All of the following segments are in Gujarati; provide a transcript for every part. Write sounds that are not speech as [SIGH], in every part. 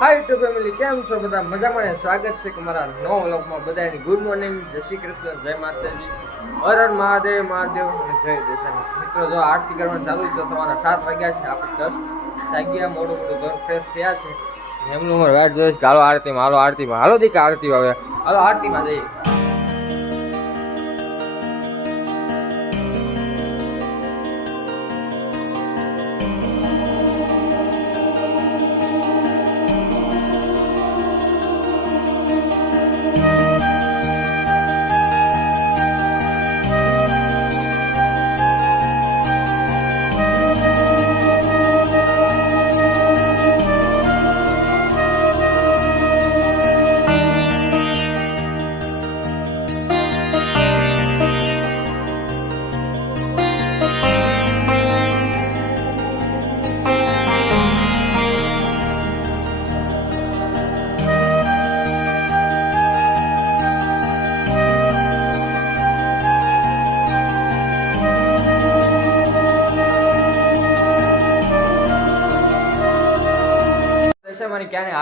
હાય યુટ્યુબ ફેમિલી કેમ છો બધા? મજામાં સ્વાગત છે કે મારા નવા વ્લોગમાં બધાની. ગુડ મોર્નિંગ જય શ્રી કૃષ્ણ, જય માતાજી. હર હર મહાદેવ મહાદેવ જય દેશામાં મિત્રો, જો આરતી કરવાનું ચાલુ છે, સવારના સાત વાગ્યા છે, આપણે જસ્ટ જાગ્યા, મોડું મોડું ઘર ફ્રેશ થયા છે. એમનું ઉંમર વાટ જોઈશ હાલો આરતીમાં હાલો આરતીમાં. હાલો દીકા આરતી હવે. હાલો આરતીમાં જઈએ.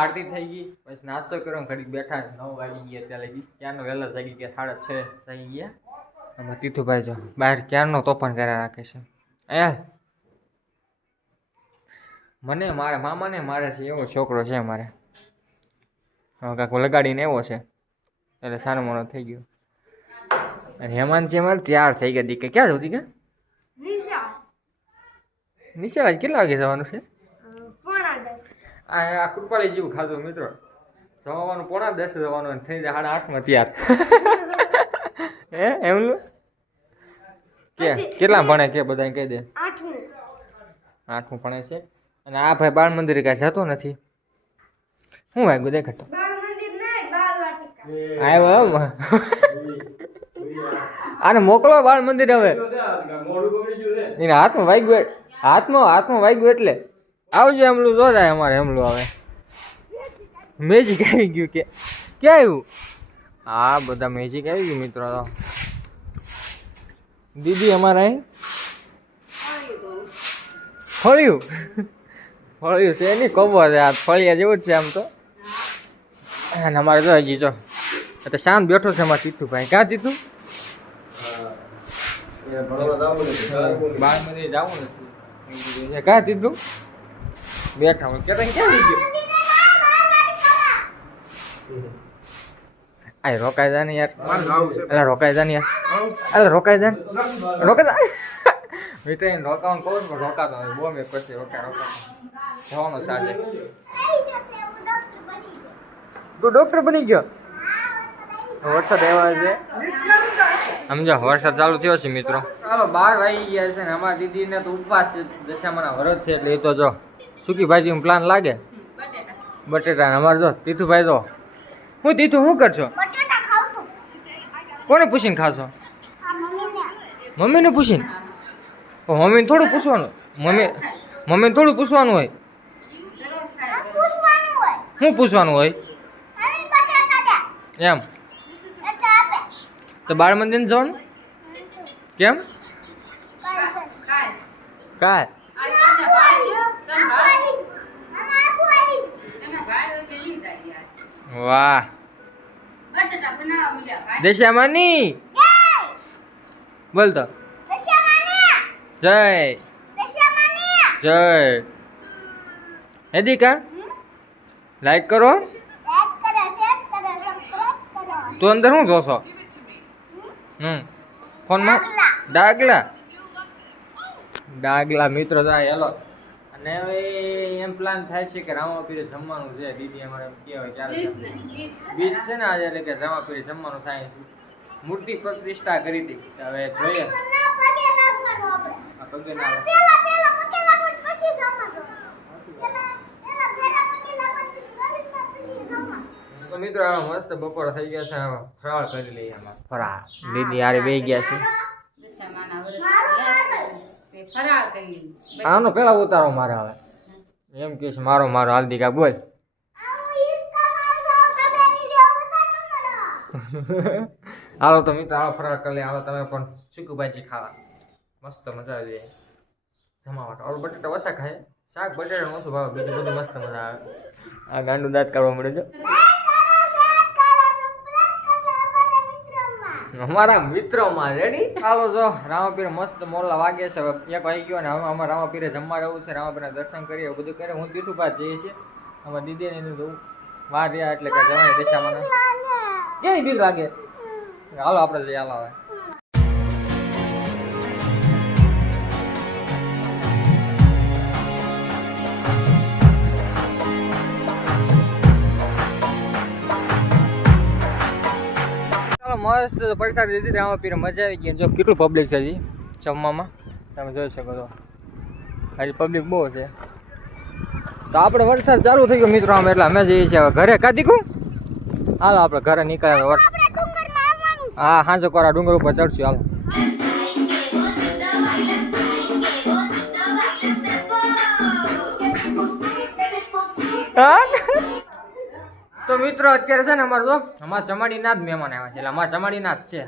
આરતી થઈ ગઈ. પછી નાસ્તો કર્યો ઘડીક બેઠા નવ વાગી ગયા ત્યાં લગી. ક્યારનો વહેલા જાગી ગયા. સાડા છ થઈ ગયા. અમે તીથુભાઈ જો બહાર ક્યારનો તોફાન કર્યા રાખે છે. અહીંયા મને મારા મામાને મારે છે એવો છોકરો છે મારે. હવે કાંક લગાડીને એવો છે. એટલે સારો મોનો થઈ ગયો. અને હેમાન છે મારે તૈયાર થઈ ગયા દીકે. ક્યાં જવું દીકે નિશાળ કેટલા વાગે જવાનું છે? આ આ કૃપાલી જેવું ખાધું મિત્રો જવાનું પોણા દસ જવાનું થઈ જાય સાડા આઠમાં તૈયાર હે એમનું કે કેટલા ભણે કે બધાને કહી દે આઠમું ભણે છે અને આ ભાઈ બાળ મંદિરે કાંઈ જતો નથી શું વાગ્યું દેખાતો આવ્યો આને મોકલો બાળ મંદિર હવે એને હાથમાં વાગ્યું એ- હાથમાં હાથમાં વાગ્યું એટલે આવજો એમલું જો જાય અમારે એમલું આવે મેજિક આવી ગયું કે ક્યાં આવ્યું? હા બધા મેજિક આવી ગયું મિત્રો તો. દીદી અમારે અહીં? ફળ્યું. ફળ્યું છે એની કબર છે આ ફળિયા જેવું જ છે આમ તો. અને અમારે તો હજી જો એટલે શાંત બેઠો છે અમારે તીથું ભાઈ ક્યાં તીથું બાર જવું નથી ક્યાં તીથું બેઠા હોય. કેતા ક્યાં લઈ ગયો આય રોકાઈ જા ને યાર. અલા રોકાઈ જા ને યાર. અલા રોકાઈ જા ને. રોકાઈ જા. [LAUGHS] મિત્ર એને રોકાવાનું કહું પણ રોકાતો હોય બહુ મેં પછી રોકાય રોકા જવાનો સાંજે તું ડોક્ટર બની ગયો? વરસાદ આવ્યો છે સમજો વરસાદ ચાલુ થયો છે મિત્રો. ચાલો બાર વાગી ગયા છે ને અમારા દીદીને તો ઉપવાસ છે દશામાના વરત છે એટલે એ તો જો. સૂકી ભાજીનું પ્લાન લાગે? બટેટા અમારે જો તીથુભાઈ જો. હું તીથું શું કરશો? કોને પૂછીને ખાશો? મમ્મીને. પૂછીને? મમ્મીને થોડું પૂછવાનું. મમ્મી મમ્મીને થોડું પૂછવાનું હોય. શું પૂછવાનું હોય. એમ. તો બાળ મંદિર જવાનું કેમ? કાય વાહ. દશામાની. બોલ તો. જય. જય. હેદિકા લાઈક કરો. તું અંદર શું જોશો? હમ. ફોનમાં? ડાગલા. ડાગલા. મિત્રો જાય હેલો. અને હવે એમ પ્લાન થાય છે કે રામાપીરે જમવાનું છે. દીદી અમારે એમ કહેવાય ક્યારે બીજ છે ને? આજે એટલે કે રામાપીરે જમવાનું થાય. મૂર્તિ પ્રતિષ્ઠા કરી હતી. હવે જોઈએ. આ પગે ના આવે. તો મિત્રો આ મસ્ત બપોર થઈ ગયા છે. ફરાળ કરી લઈએ આમાં. ફરાળ. દીદી આરે બે ગયા છે. આનો પેલા ઉતારો મારે હવે. એમ કે છે મારો મારો હાલદી કા બોલ. [LAUGHS] હાલો તો મિત્રો હાલો ફરાર કરી હાલો તમે પણ સૂકું ભાજી ખાવા. મસ્ત મજા આવી જાય. જમાવટ. ઓર બટેટા ઓછા ખાય. શાક બટેટા ઓછું ભાવે. બીજું બધું મસ્ત મજા આવે. આ ગાંડું દાંત કાઢવા મળે જો અમારા મિત્રોમાં રેડી ચાલો જો રામાપીર મસ્ત મોરલા વાગે છે. એક વાગી ગયો ને હવે અમારે રામાપીરે જમવા રહેવું છે. રામાપીરના દર્શન કરીએ બધું કરે હું દીધું બાદ જઈએ છીએ. અમારા દીદી ને એનું જોવું વાર રહ્યા એટલે કે જવાની દિશામાં કેવી બીક લાગે? હાલો આપણે જઈએ હાલો હવે. મસ્ત પ્રસાદ લીધી રામાપીર મજા આવી ગઈ. જો કેટલું પબ્લિક છે હજી જમવામાં? તમે જોઈ શકો છો. હજી પબ્લિક બહુ છે. તો આપણે વરસાદ ચાલુ થઈ ગયો મિત્રો આમ એટલે અમે જઈએ છીએ હવે ઘરે. કાઢી કું હાલો આપણે ઘરે નીકળ્યા હા હાંજો કોરા ડુંગર ઉપર ચડશું હાલો. તો મિત્રો અત્યારે છે ને અમારે તો અમારા ચમાડીના જ મહેમાન આવ્યા છે. એટલે અમારા ચમાડીના જ છે.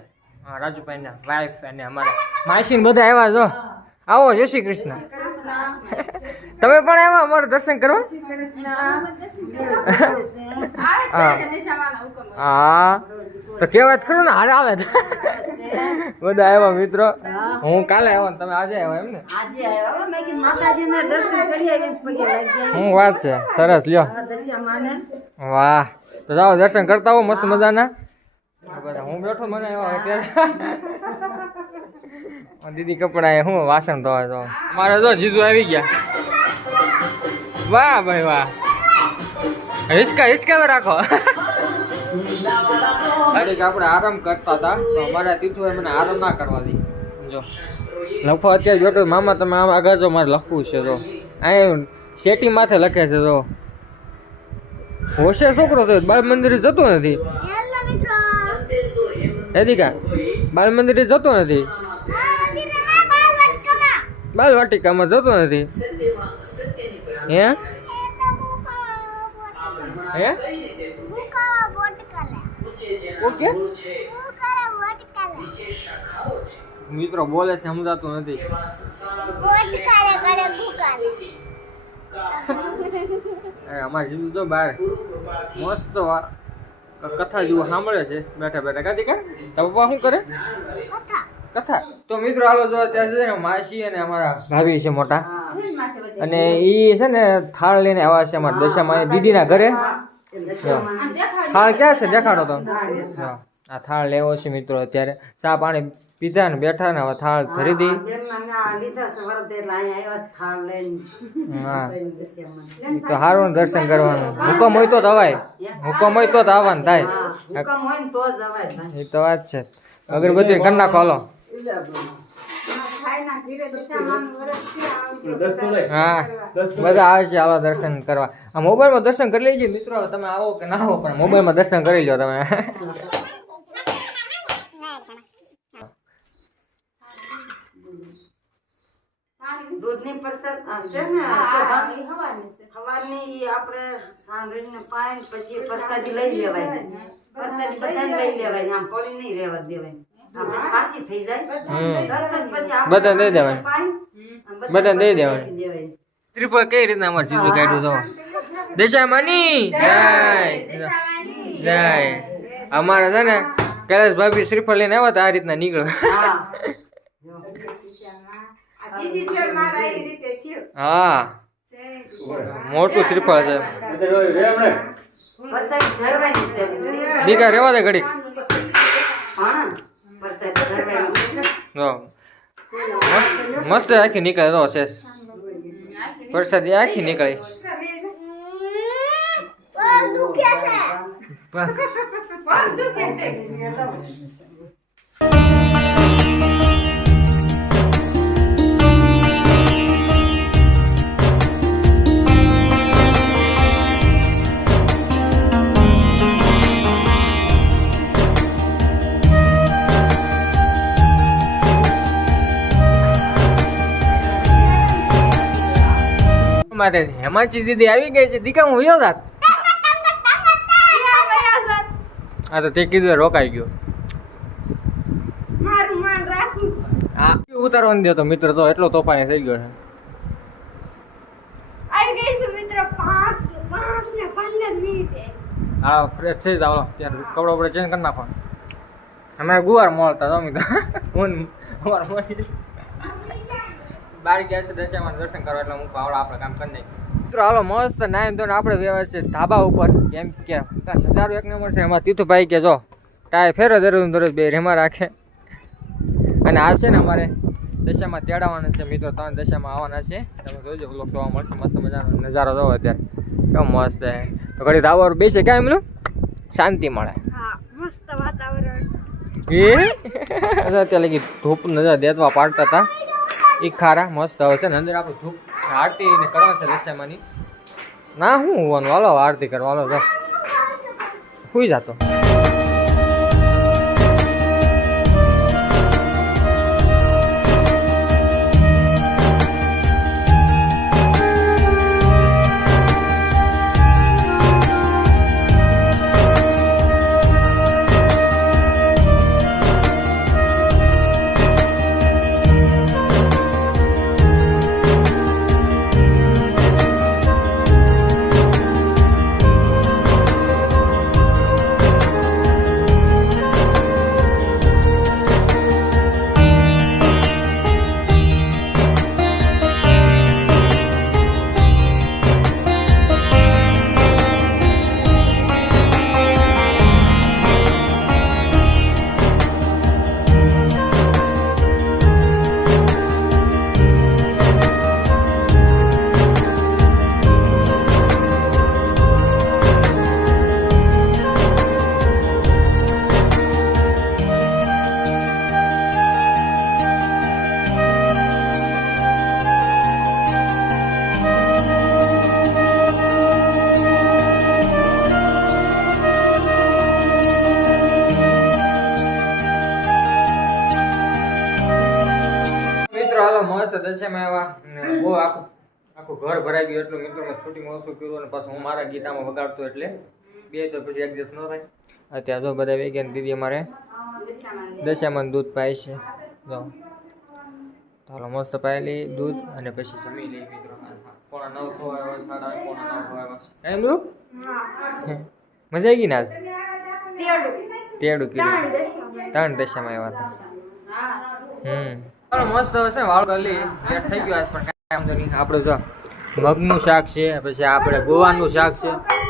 રાજુભાઈના વાઈફ અને અમારા માસીને બધા આવ્યા છો આવો જય શ્રી કૃષ્ણ. તમે પણ આવ્યા અમારું દર્શન કરો હા. હા. તો કહેવાત કરું ને હારે આવે બધા આવ્યા મિત્રો. હું કાલે આવ્યો તમે આજે આવ્યા એમ ને? હું વાત છે? સરસ લ્યો. વાહ. તો જાઓ, દર્શન કરતા હો મસ્ત મજાના. હું બેઠો મને દીદી કપડા હું, વાસણ ધોવા તો. મારે તો જીજુ આવી ગયા. વાહ ભાઈ વાહ. હિસકા હિસકા રાખો. અરે કે આપણે આરામ કરતા હતા, તો અમારા તીથું એ મને આરામ ના કરવા દી. જો. લખો, અત્યારે બેઠો મામા, તમે આમ આગળ જો મારે લખવું છે તો અહીં સેટિંગ માથે લખે છે તો હોશિયાર છોકરો તો બાળ મંદિરે જતો નથી. હેદિકા બાળ મંદિરે જતો નથી. બાલ વાટિકામાં. જતો નથી. હે? હે? ઓકે? મિત્રો બોલે છે સમજાતું નથી. અરે અમારે જીજુ તો બહાર. મસ્ત કથા જેવું સાંભળે છે બેઠા બેઠા. કાતી કર? તો પપ્પા શું કરે? કથા. તો મિત્રો હાલો જો અત્યારે છે ને માસી અને અમારા ભાભી છે મોટા. અને ઈ છે ને થાળ લઈને આવ્યા છે અમારા દશામાં. દીદીના ઘરે. થાળ ક્યાં છે? દેખાડો તો. હા. આ થાળ લેવો છે મિત્રો અત્યારે. ચા પાણી પીધા ને બેઠા ને હવે થાળ ભરી દી. તો હારું દર્શન કરવાનું. હુકમ હોય તો જ અવાય. હુકમ હોય તો જ આવવાનું થાય. એ તો વાત છે. અગરબત્તી કરી નાખો હાલો હા બધા આવે છે આવા દર્શન કરવા. આ મોબાઈલમાં દર્શન કરી લેજો મિત્રો. તમે આવો કે ના આવો પણ મોબાઈલમાં દર્શન કરી લો તમે. દૂધની પ્રસાદ હશે ને હવાની આપણે સાંભળીને પાય પછી પ્રસાદી લઈ લેવાય. પ્રસાદી બધાને લઈ લેવાય. આમ પડી નહીં રહેવા દેવાય. પાછી થઈ જાય. તરત જ પછી આપણે બધાને દઈ દેવાની. બધા દઈ દેવાની. ત્રિપલ કઈ રીતના અમારે જીજુ કાઢ્યું તો? દશામાની જય જય! અમારે છે ને કૈલાસ ભાભી શ્રીફળ લઈને આવ્યા હતા આ રીતના નીકળો હા. મોટું શ્રીફળ છે. દીકા રેવા દે છે. જો. મસ્ત મસ્ત આખી નીકળે તો શેષ. પ્રસાદી આખી નીકળી. વાહ. મારે હેમાચી દીદી આવી ગઈ છે. દીકા હું વયો જાત? હા તો તે કીધું રોકાઈ ગયો. હા ઉતારવાનું દો તો? મિત્ર તો એટલો તોફાની થઈ ગયો છે. હા ફ્રેશ થઈ જાવ ત્યારે કપડા બપડા ચેન્જ કરી નાખો અમે ગુવાર મળતા તો મિત્ર. [LAUGHS] હું ગુવાર મળી બાર ગયા છે દશામાં દર્શન કરવા એટલે હું આવડે આપણે કામ કરી નાખ્યું મિત્રો હાલો મસ્ત નાયમ ધોઈને આપણે વ્યવસ્થિત ધાબા ઉપર. કેમ કે નજારો એક નંબર છે એમાં તીથુભાઈ કે જો ટાય ફેરો દરરોજ દરરોજ બે રેમાં રાખે. અને આ છે ને અમારે દશામાં તેડાવવાના છે મિત્રો ત્રણ દશામાં આવવાના છે. તમે જોજો વ્લોગ જોવા મળશે મસ્ત મજાનો નજારો જોવો અત્યારે. કેવો મસ્ત હે તો ઘડી ધાબા ઉપર બેસે કાંઈ એમનું? શાંતિ મળે. હા મસ્ત વાતાવરણ. એ અત્યારે [LAUGHS] લગી ધૂપ નજર દેતવા પાડતા હતા. એ ખારા, મસ્ત આવે છે ને. અંદર આપણે ધૂપ આરતી ને કરવા છે દશામાની. ના શું હોવાનું? હાલો, આરતી કરવા, હાલો સુઈ જાતો આખું ઘર ભરાઈ ગયું એટલું મિત્રો શૂટિંગ ઓછું કર્યું અને પાછું હું મારા ગીતામાં વગાડતો એટલે બે તો પછી એડજસ્ટ ન થાય. અત્યારે તો બધા વેગન દીદી અમારે દશામાં દૂધ પાય છે. જો. ચાલો મસ્ત પાયેલી દૂધ અને પછી જમી લઈ મિત્રો. પોણા નવ થવા આવ્યા સાડા પોણા નવ થવા આવ્યા એમ લું મજા આવી ગઈ ને આજ? તેડું કીધું ત્રણ દશામાં આવ્યા હતા. હમ. મસ્ત હશે વાળ કરી લેટ થઈ ગયો આજ પણ. આપણે જો મગનું શાક છે, પછી આપણે ગોવાનું શાક છે.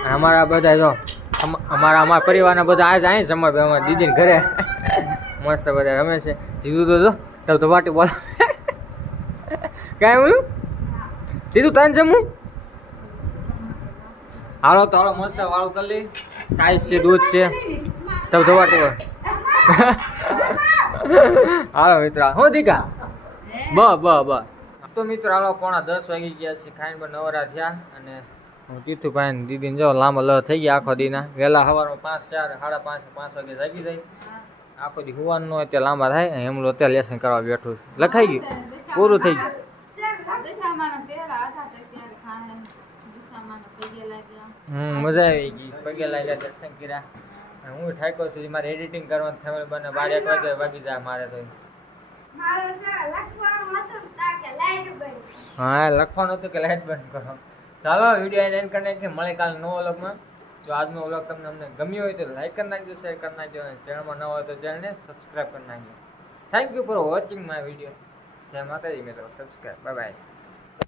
અમારા બધા જો, અમ- અમારા અમારા પરિવારના બધા આજ અહીં જમવા બે અમારા દીદીને ઘરે. મસ્ત બધા રમે છે. જીધું તો જો તબ તો વાટી બોલ કાંઈ બોલું? દીધું તને જમવું? હાલો, તો હાલો, મસ્ત વાળું કરી લઈ. સાઈઝ છે, દૂધ છે. તબ તો વાટી બોલ [LAUGHS] હાલો, મિત્ર. હું દીકા? બ બ બ. તો મિત્રો હાલો પોણા દસ વાગી ગયા છે. ખાઈને પણ નવરા થયા અને હું તીર્થુભાઈ ને દીદીને જો લાંબા લ થઈ ગયા આખો દીના. વહેલા સવારમાં પાંચ ચાર સાડા પાંચ પાંચ વાગે જાગી જાય. આખો દી હોવાનું હોય ત્યાં લાંબા થાય. એમનું અત્યારે લેસન કરવા બેઠું છું. લખાઈ ગયું? પૂરું થઈ ગયું. હમ મજા આવી ગઈ. પગે લાગ્યા દર્શન કર્યા. હું ઠાકો સુધી મારે એડિટિંગ કરવાનું થયું. બને બાર એક વાગે વાગી જાય મારે તો. હા, લખવાનું હતું કે લાઈટ બંધ કરો. ચાલો, વીડિયો એન્ડ કરી નાખીએ. મળે કાલે નવો વ્લોગમાં. જો આજનો વ્લોગ તમને અમને ગમ્યો હોય તો લાઈક કરી નાખજો શેર કરી નાખજો અને ચેનલમાં નવો હોય તો ચેનલને સબસ્ક્રાઈબ કરી નાખજો. Thank you for watching my video જય માતાજી મિત્રો. Subscribe bye bye